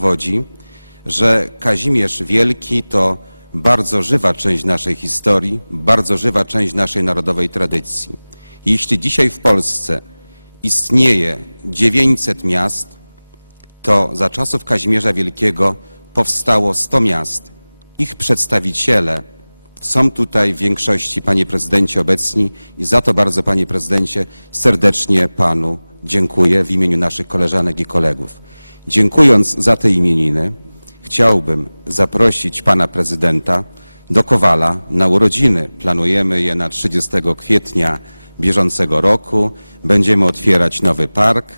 dowodzi, że Kazimierz Wielki to bardzo żywa część naszej historii, bardzo żywa część naszej narodowej tradycji. Jeśli dzisiaj w Polsce istnieje 900 miast, to za czasów Kazimierza Wielkiego powstało 100 miast. Ich przedstawiciele są tutaj w większości, panie prezydencie, obecni i za to bardzo, panie prezydencie, serdecznie panu dziękuję w imieniu naszych koleżanek i kolegów. Dziękując za te imieniny, chciałbym zaprosić pana prezydenta do Kowala na urodziny. Planujemy je na 30 kwietnia bieżącego roku. Będziemy otwierać nowy park.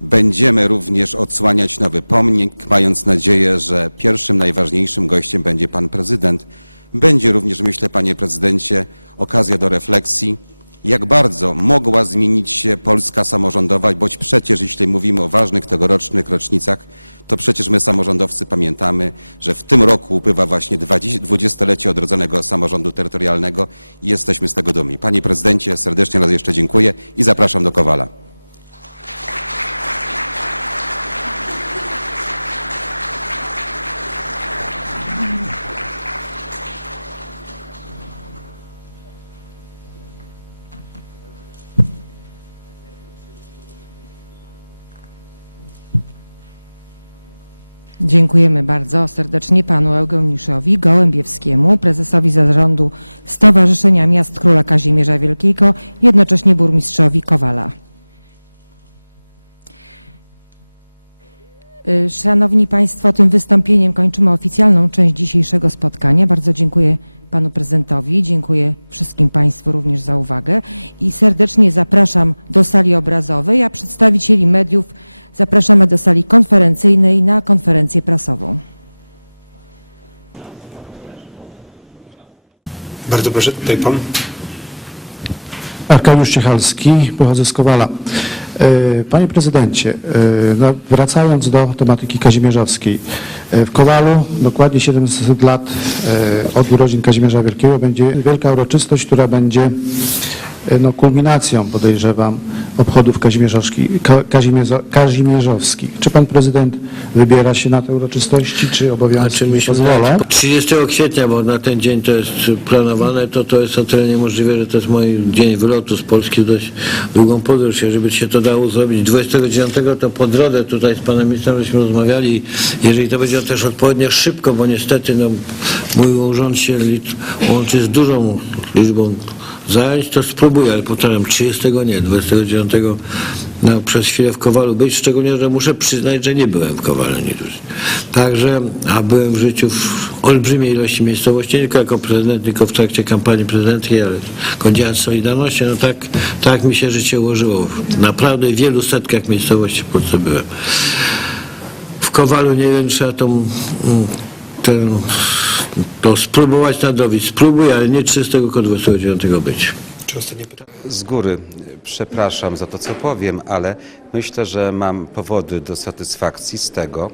Będziemy również odsłaniać nowy pomnik, mając nadzieję, że pierwszym najważniejszym gościem będzie pan prezydent. Będzie również, myślę, panie prezydencie, okazja do refleksji, jak bardzo mogła zmienić się Polska samorządowa, boć przecież jeśli mówimy o ważnych tegorocznych rocznicach, to przecież my samorządowcy pamiętamy, że w tym roku upływa właśnie 20-lecie odrodzonego samorządu terytorialnego i jesteśmy z tego dumni. Panie prezydencie, serdecznie raz jeszcze dziękuję i zapraszam do Kowala. Dziękujemy bardzo serdecznie panu Eugeniuszowi Gołębiewskiemu, prezesowi zarządu Stowarzyszenia Miast Króla Kazimierza Wielkiego, jednocześnie burmistrzowi Kowala. Y, Szanowni Państwo, tym wystąpieniem kończymy oficjalną część dzisiejszego spotkania. Bardzo dziękuję panu prezydentowi, dziękuję wszystkim Państwu również za uwagę i serdecznie zapraszam do sali obrazowej, a przedstawicieli mediów zapraszamy do sali konferencyjnej na konferencję prasową. Bardzo proszę, tutaj pan. Arkadiusz Ciechalski, pochodzę z Kowala. E, Panie prezydencie, e, no, wracając do tematyki kazimierzowskiej. e, W Kowalu dokładnie 700 lat od urodzin Kazimierza Wielkiego będzie wielka uroczystość, która będzie no, kulminacją, podejrzewam, obchodów kazimierzowski- ka- kazimierzo- kazimierzowskich. Czy pan prezydent wybiera się na te uroczystości, czy obowiązki Znaczy myśmy pozwolą? 30 kwietnia, bo na ten dzień to jest planowane, to to jest o tyle niemożliwe, że to jest mój dzień wylotu z Polski, dość długą podróż. Jeżeli się to dało zrobić 29, to po drodze tutaj z panem ministrem żeśmy rozmawiali, jeżeli to będzie też odpowiednio szybko, bo niestety no, mój urząd się licz, łączy z dużą liczbą zajęć, to spróbuję, ale powtarzam, 30 nie, 29 no, przez chwilę w Kowalu być, szczególnie, że muszę przyznać, że nie byłem w Kowalu. Także, a byłem w życiu w olbrzymiej ilości miejscowości, nie tylko jako prezydent, tylko w trakcie kampanii prezydenckiej, ale jako działacz Solidarności, no tak, tak mi się życie ułożyło. Naprawdę w wielu setkach miejscowości w Polsce byłem. W Kowalu nie wiem, trzeba tą, mm, ten, to spróbować nadrobić. Spróbuję, ale nie 30, tylko 29 być. Z góry przepraszam za to, co powiem, ale myślę, że mam powody do satysfakcji z tego,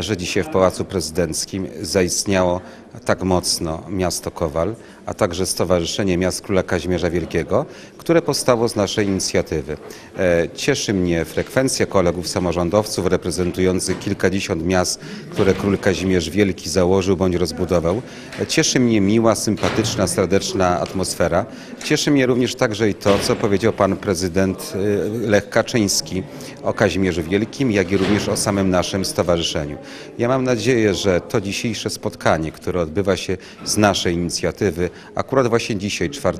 że dzisiaj w Pałacu Prezydenckim zaistniało tak mocno miasto Kowal, a także Stowarzyszenie Miast Króla Kazimierza Wielkiego, które powstało z naszej inicjatywy. E, Cieszy mnie frekwencja kolegów samorządowców reprezentujących kilkadziesiąt miast, które król Kazimierz Wielki założył bądź rozbudował. E, Cieszy mnie miła, sympatyczna, serdeczna atmosfera. Cieszy mnie również także i to, co powiedział pan prezydent e, Lech Kaczyński o Kazimierzu Wielkim, jak i również o samym naszym stowarzyszeniu. Ja mam nadzieję, że to dzisiejsze spotkanie, które odbywa się z naszej inicjatywy, akurat właśnie dzisiaj, 4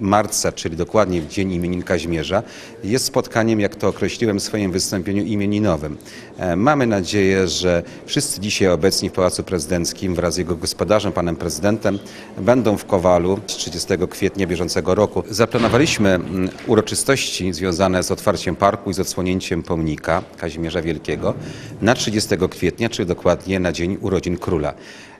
marca, czyli dokładnie w dzień imienin Kazimierza, jest spotkaniem, jak to określiłem w swoim wystąpieniu imieninowym. E, Mamy nadzieję, że wszyscy dzisiaj obecni w Pałacu Prezydenckim wraz z jego gospodarzem, panem prezydentem, będą w Kowalu 30 kwietnia bieżącego roku. Zaplanowaliśmy mm, uroczystości związane z otwarciem parku i z odsłonięciem pomnika Kazimierza Wielkiego na 30 kwietnia, czyli dokładnie na dzień urodzin króla.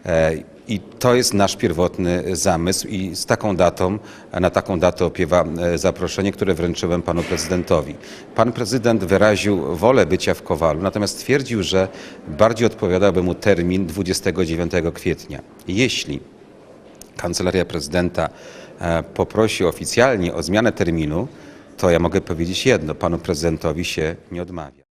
E, I to jest nasz pierwotny zamysł i z taką datą, na taką datę opiewa e, zaproszenie, które wręczyłem panu prezydentowi. Pan prezydent wyraził wolę bycia w Kowalu, natomiast stwierdził, że bardziej odpowiadałby mu termin 29 kwietnia. Jeśli kancelaria prezydenta e, poprosi oficjalnie o zmianę terminu, to ja mogę powiedzieć jedno, panu prezydentowi się nie odmawia.